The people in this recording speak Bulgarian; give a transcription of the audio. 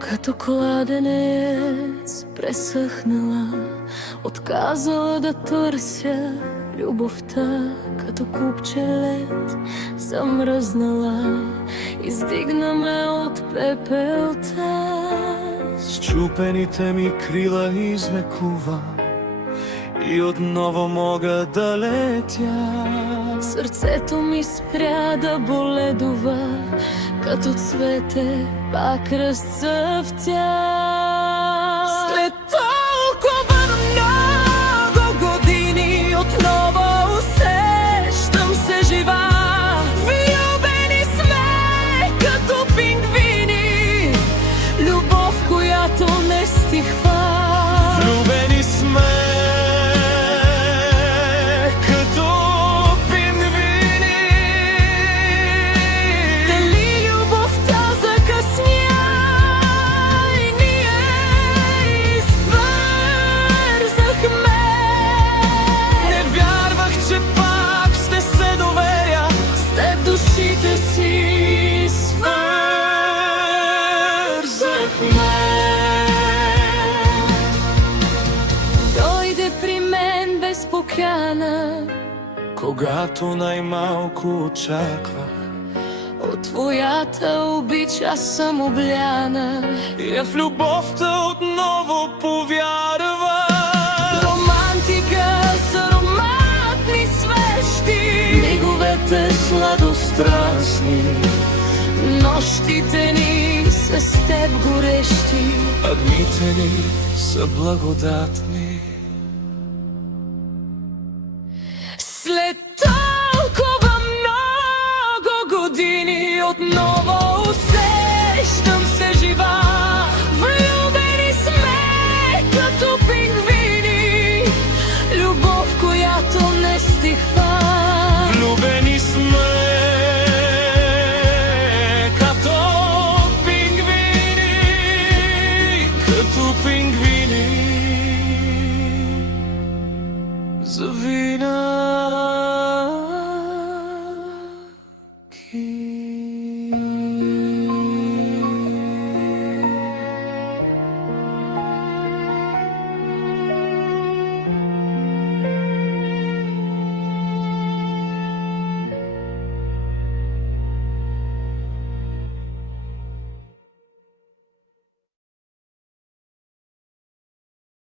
Като кладенец пресъхнала, отказала да търся любовта. Като купче лед замръзнала, издигна ме от пепелта. Счупените ми крила измекува и отново мога да летя. Сърцето ми спря да боледува, като цвете пак разцъфтя. След толкова много години отново усещам се жива. Влюбени сме като пингвини, любов, която не стихва. Влюбени сме като пингвини. Дали любовта закъсня и ние избързахме. Не вярвах, че пак ще се доверя. С теб душите си свързахме. Дойде при мен без покана, Когато най-малко очаквах, от твоята обич аз съм обляна. и в любовта отново повярвах. Романтика с ароматни свещи, миговете сладострастни, нощите ни са с теб горещи. А дните ни са благодатни. След толкова много години отново усещам се жива. Влюбени сме като пингвини, любов, която не стихва. Влюбени сме като пингвини, като пингвини.